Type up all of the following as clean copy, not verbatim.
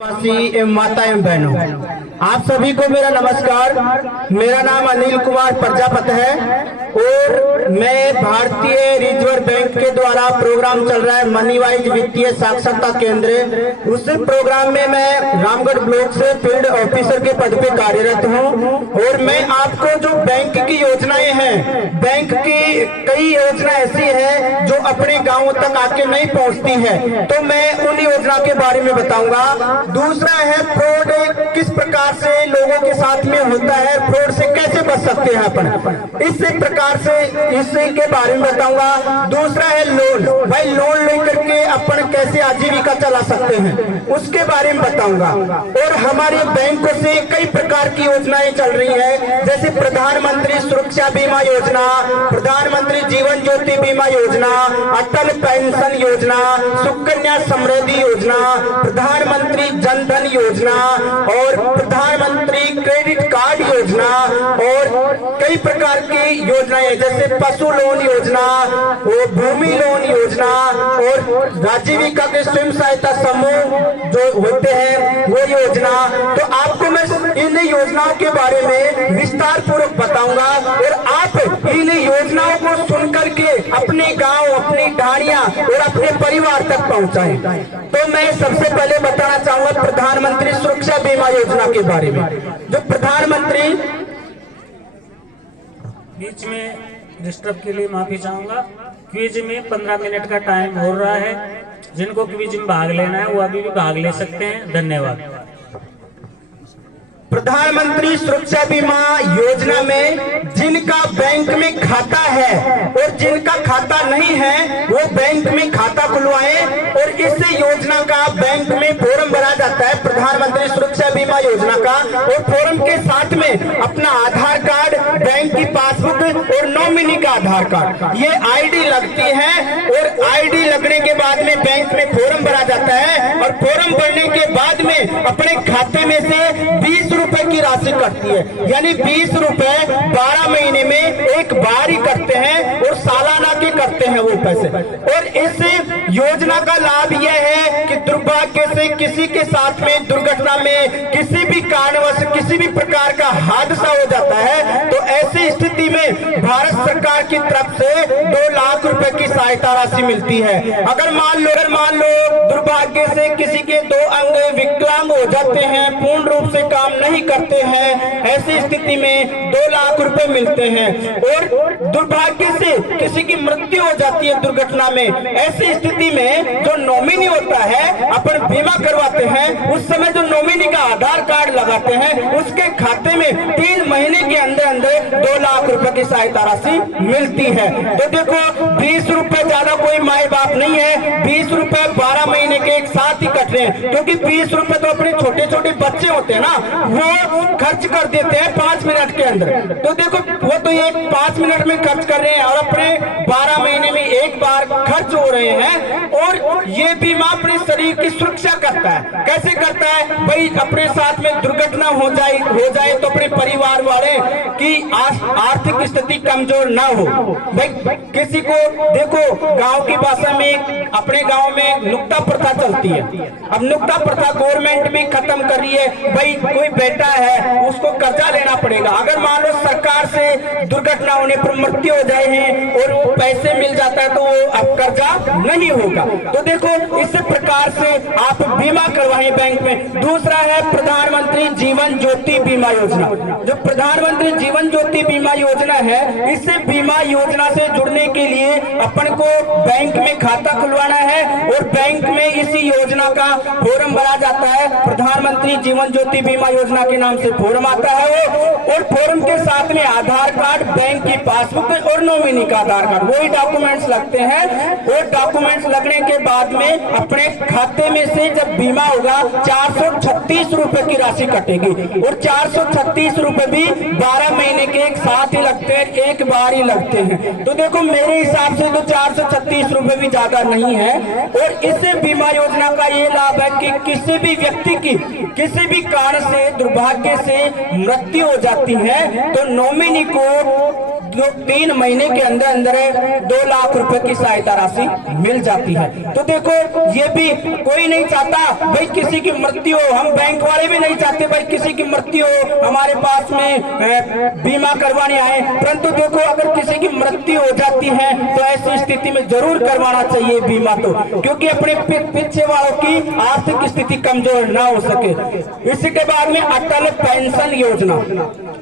माता एवं बहनों, आप सभी को मेरा नमस्कार। मेरा नाम अनिल कुमार प्रजापत है और मैं भारतीय रिजर्व बैंक के द्वारा प्रोग्राम चल रहा है मनी वाइज वित्तीय साक्षरता केंद्र। उस प्रोग्राम में मैं रामगढ़ ब्लॉक से फील्ड ऑफिसर के पद पे कार्यरत हूं और मैं आपको जो बैंक की योजनाएं हैं, बैंक की कई योजना ऐसी है जो अपने गांवों तक आके नहीं पहुंचती है, तो मैं उन योजना के बारे में बताऊंगा। दूसरा है फ्रॉड, किस प्रकार से लोगों के साथ में होता है, फ्रॉड से कैसे बच सकते हैं अपन, इस प्रकार से इसके बारे में बताऊंगा। दूसरा है लोन, भाई लोन लेकर के अपन कैसे आजीविका चला सकते हैं, उसके बारे में बताऊंगा। और हमारे बैंकों से कई प्रकार की योजनाएं चल रही है, जैसे प्रधानमंत्री सुरक्षा बीमा योजना, प्रधानमंत्री जीवन ज्योति बीमा योजना, अटल पेंशन योजना, सुकन्या समृद्धि योजना, प्रधानमंत्री जनधन योजना और प्रधानमंत्री क्रेडिट कार्ड योजना और कई प्रकार की योजनाएं जैसे पशु लोन योजना, वो भूमि लोन योजना और आजीविका के स्वयं सहायता समूह जो होते हैं वो योजना। तो आपको मैं इन योजनाओं के बारे में विस्तार पूर्वक बताऊंगा और आप इन योजनाओं को सुनकर के अपने गांव, अपनी ढाणियां और अपने परिवार तक पहुंचाएं। तो मैं सबसे पहले बताना चाहूंगा प्रधानमंत्री सुरक्षा बीमा योजना के बारे में। जो प्रधानमंत्री, बीच में डिस्टर्ब के लिए माफी चाहूंगा। क्विज में 15 मिनट का टाइम हो रहा है, जिनको क्विज में भाग लेना है वो अभी भी भाग ले सकते हैं। धन्यवाद। प्रधानमंत्री सुरक्षा बीमा योजना में जिनका बैंक में खाता है और जिनका खाता नहीं है वो बैंक में खाता खुलवाएं और इस योजना का बैंक में फॉर्म भरा जाता है प्रधानमंत्री सुरक्षा बीमा योजना का, और फॉर्म के साथ में अपना आधार कार्ड, बैंक की पासबुक और नॉमिनी का आधार कार्ड, ये आईडी लगती है और आईडी लगने के बाद में बैंक में फॉर्म भरा जाता है और फॉर्म भरने के बाद में अपने खाते में से 20 रुपए की राशि कटती है, यानी 20 रुपए 12 महीने में एक बार ही करते हैं और सालाना के करते हैं वो पैसे। और इस योजना का लाभ यह है कि दुर्भाग्य से किसी के साथ में दुर्घटना में किसी भी कारणवश किसी भी प्रकार का हादसा हो जाता है, तो ऐसी स्थिति में भारत सरकार की तरफ से 2 लाख रुपए की सहायता राशि मिलती है। अगर मान लो दुर्भाग्य से किसी के 2 अंग विकलांग हो जाते हैं, पूर्ण रूप से काम नहीं करते हैं, ऐसी स्थिति में 2 लाख रुपए मिलते हैं। और दुर्भाग्य से किसी की मृत्यु हो जाती है दुर्घटना में, ऐसी स्थिति में जो नॉमिनी होता है, अपन बीमा करवाते हैं, उस समय जो नॉमिनी का आधार कार्ड लगाते हैं उसके खाते में 3 महीने के अंदर 2 लाख रुपए की सहायता राशि मिलती है। तो देखो 20 रुपए ज्यादा कोई माए बाप नहीं है, 20 रुपए 12 महीने के एक साथ ही कट रहे हैं, क्योंकि 20 रुपए तो अपने छोटे छोटे बच्चे होते हैं ना, वो खर्च कर देते हैं 5 मिनट के अंदर। तो देखो वो तो ये 5 मिनट में खर्च कर रहे हैं और अपने 12 महीने में एक बार खर्च हो रहे हैं। और ये बीमा अपने शरीर की सुरक्षा करता है। कैसे करता है भाई? अपने साथ में दुर्घटना हो जाए तो अपने परिवार वाले की आर्थिक स्थिति कमजोर ना हो। भाई किसी को देखो, गांव की भाषा में अपने गांव में नुक्ता प्रथा चलती है। अब नुक्ता प्रथा गवर्नमेंट भी खत्म कर रही है। भाई कोई बेटा है उसको कर्जा लेना पड़ेगा, अगर मान लो सरकार से दुर्घटना होने पर मृत्यु हो जाए हैं और पैसे मिल जाता है तो वो अब कर्जा नहीं होगा। तो देखो इस प्रकार से आप बीमा करवाएं बैंक में। दूसरा है प्रधानमंत्री जीवन ज्योति बीमा योजना। जो प्रधानमंत्री जीवन ज्योति बीमा योजना है, इस बीमा योजना से जुड़ने के लिए अपन को बैंक में खाता खुलवाना है और बैंक में इसी योजना का फॉर्म भरा जाता है। प्रधानमंत्री जीवन ज्योति बीमा योजना के नाम से फॉर्म आता है वो, और फॉर्म के साथ में आधार कार्ड, बैंक की पासबुक और नॉमिनी का आधार कार्ड, वही डॉक्यूमेंट्स लगते हैं। और डॉक्यूमेंट्स लगने के बाद में अपने खाते में से जब बीमा होगा 436 रुपए की राशि कटेगी और 436 रुपए भी 12 महीने के एक साथ ही लगते हैं, एक बार ही लगते हैं। तो देखो मेरे हिसाब से तो 436 रुपए भी ज्यादा नहीं है। और इस बीमा योजना का ये लाभ है कि किसी भी व्यक्ति की किसी भी कारण से दुर्भाग्य से मृत्यु हो जाती है तो नॉमिनी को 3 महीने के अंदर अंदर 2 लाख रुपए की सहायता राशि मिल जाती है। तो देखो ये भी कोई नहीं चाहता भाई किसी की मृत्यु हो, हम बैंक वाले भी नहीं चाहते भाई किसी की मृत्यु हो हमारे पास में बीमा करवाने आए, परंतु देखो अगर किसी की मृत्यु हो जाती है तो ऐसी स्थिति में जरूर करवाना चाहिए बीमा, तो क्योंकि अपने पीछे वालों की आर्थिक स्थिति कमजोर ना हो सके। इसी के बाद में अटल पेंशन योजना।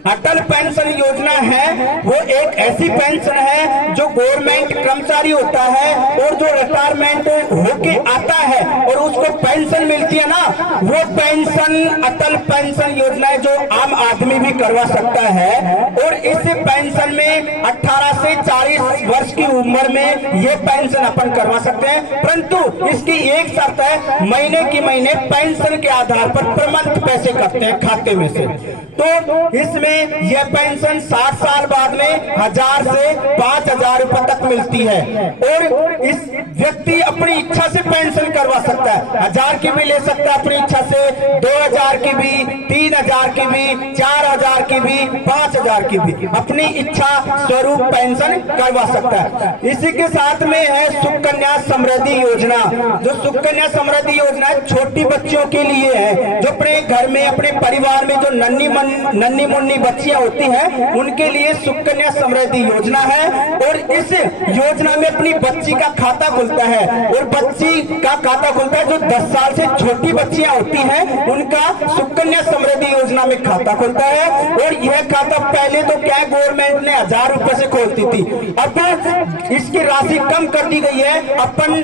अटल पेंशन योजना है वो एक ऐसी पेंशन है जो गवर्नमेंट कर्मचारी होता है और जो रिटायरमेंट होके आता है और उसको पेंशन मिलती है ना, वो पेंशन अटल पेंशन योजना है जो आम आदमी भी करवा सकता है। और इस पेंशन में 18 से 40 वर्ष की उम्र में ये पेंशन अपन करवा सकते हैं, परंतु इसकी एक शर्त है, महीने की महीने पेंशन के आधार पर प्रमंत पैसे कटते हैं खाते में से। तो इसमें यह पेंशन 60 साल बाद में 1000 से 5000 रुपए तक मिलती है और इस व्यक्ति अपनी इच्छा से पेंशन करवा सकता है, 1000 की भी ले सकता है अपनी इच्छा से, 2000 की भी, 3000 की भी, 4000 की भी, 5000 की भी, अपनी इच्छा स्वरूप पेंशन करवा सकता है। इसी के साथ में है सुकन्या समृद्धि योजना। जो सुकन्या समृद्धि योजना है छोटी बच्चियों के लिए है, जो अपने घर में अपने परिवार में जो नन्ही मुन्नी बच्चियां होती हैं उनके लिए सुकन्या समृद्धि योजना है। और इस योजना में अपनी बच्ची का खाता खुलता है और बच्ची का खाता खुलता है जो 10 साल से छोटी बच्चियां होती हैं उनका सुकन्या समृद्धि योजना में खाता खुलता है। और यह खाता पहले तो क्या गवर्नमेंट ने 1000 रुपए से खोलती थी, अब इसकी राशि कम कर दी गई है, अपन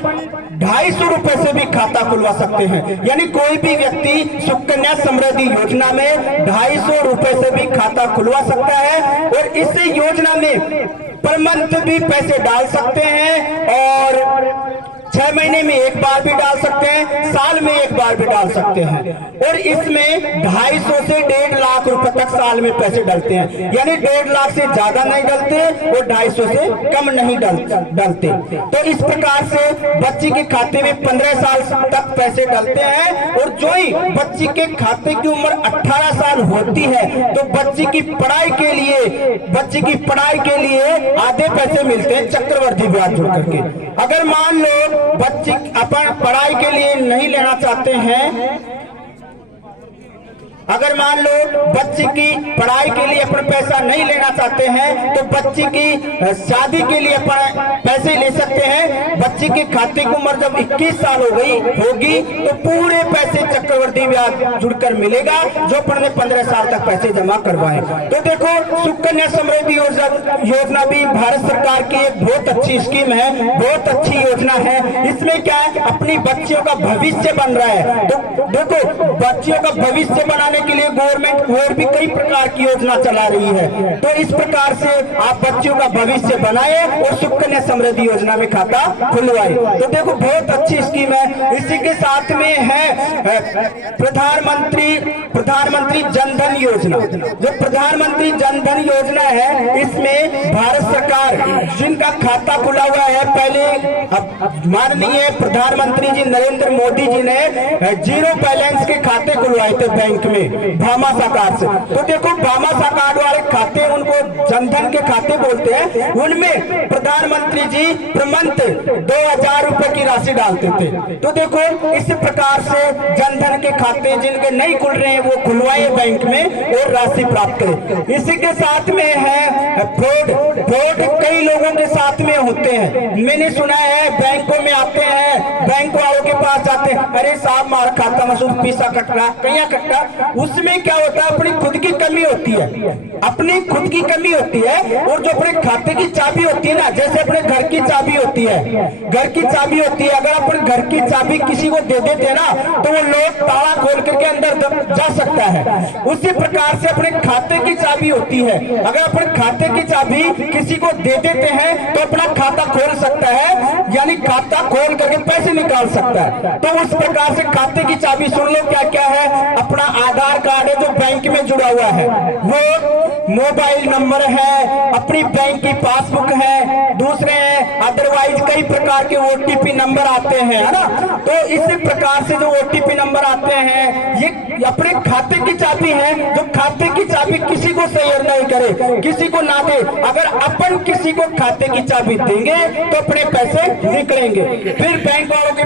250 रुपए से भी खाता खुलवा सकते हैं। यानी कोई भी व्यक्ति सुकन्या समृद्धि योजना में 250 रुपए से भी खाता खुलवा सकता है और इस योजना में पर मंथ भी पैसे डाल सकते हैं और 6 महीने में एक बार भी डाल सकते हैं, साल में एक बार भी डाल सकते हैं। और इसमें 250 से 1.5 लाख रुपए तक साल में पैसे डलते हैं, यानी 1.5 लाख से ज्यादा नहीं डलते और 250 से कम नहीं डलते। तो इस प्रकार से बच्ची के खाते में 15 साल तक पैसे डलते हैं और जो ही बच्ची के खाते की उम्र 18 साल होती है तो बच्ची की पढ़ाई के लिए आधे पैसे मिलते हैं चक्रवृद्धि ब्याज जोड़ करके। अगर मान लो बच्चे अपन पढ़ाई के लिए नहीं लेना चाहते हैं, अगर मान लो बच्ची की पढ़ाई के लिए अपन पैसा नहीं लेना चाहते हैं तो बच्ची की शादी के लिए अपन पैसे ले सकते हैं। बच्ची के खाते की उम्र जब 21 साल होगी तो पूरे पैसे चक्रवृद्धि ब्याज जुड़कर मिलेगा जो अपन ने 15 साल तक पैसे जमा करवाए। तो देखो सुकन्या समृद्धि योजना भी भारत सरकार की एक बहुत अच्छी स्कीम है, बहुत अच्छी योजना है। इसमें क्या है, अपनी बच्चियों का भविष्य बन रहा है। तो देखो बच्चियों का भविष्य बनाने के लिए गवर्नमेंट और भी कई प्रकार की योजना चला रही है। तो इस प्रकार से आप बच्चों का भविष्य बनाए और सुकन्या समृद्धि योजना में खाता खुलवाए। तो देखो बहुत अच्छी स्कीम है। इसी के साथ में है प्रधानमंत्री जनधन योजना। जो प्रधानमंत्री जनधन योजना है इसमें भारत सरकार जिनका खाता खुला हुआ है, पहले माननीय प्रधानमंत्री जी नरेंद्र मोदी जी ने 0 बैलेंस के खाते खुलवाए थे बैंक में भामाशाह कार्ड से। तो देखो भामाशाह कार्ड वाले खाते उनको जनधन के खाते बोलते हैं, उनमें प्रधानमंत्री जी प्रमंत 2000 रुपए की राशि डालते थे। तो देखो इस प्रकार से जनधन के खाते जिनके नहीं खुल रहे हैं वो खुलवाए बैंक में और राशि प्राप्त करें। इसी के साथ में है फ्रॉड कई लोगों के साथ में होते हैं। मैंने सुना है बैंकों में आते हैं, बैंक वालों के पास जाते हैं, अरे साहब हमारा खाता में सूद पैसा कट रहा, कहीं कट रहा। उसमें क्या होता है, अपनी खुद की कमी होती है, अपनी खुद की कमी होती है। और जो अपने खाते की चाबी होती है ना, जैसे अपने घर की चाबी होती है, घर की चाबी होती है, अगर अपन घर की चाबी किसी को दे देते हैं ना तो वो लोग ताला खोल करके अंदर जा सकता है। उसी प्रकार से अपने खाते की चाबी होती है, अगर अपने खाते की चाबी किसी को दे देते हैं तो अपना खाता खोल सकता है, यानी खाता खोल करके पैसे निकाल सकता है। तो उस प्रकार से खाते की चाबी सुन लो क्या क्या है, अपना आधार कार्ड है जो बैंक में जुड़ा हुआ है, वो मोबाइल नंबर है, अपनी बैंक की पासबुक है, दूसरे हैं अदरवाइज कई प्रकार के OTP नंबर आते हैं, है ना। तो इसी प्रकार से जो OTP नंबर आते हैं ये अपने खाते की चाबी है, जो खाते की चाबी किसी को शेयर नहीं करे, किसी को ना दे। अगर अपन किसी को खाते की चाबी देंगे तो अपने पैसे निकलेंगे, फिर बैंक वालों के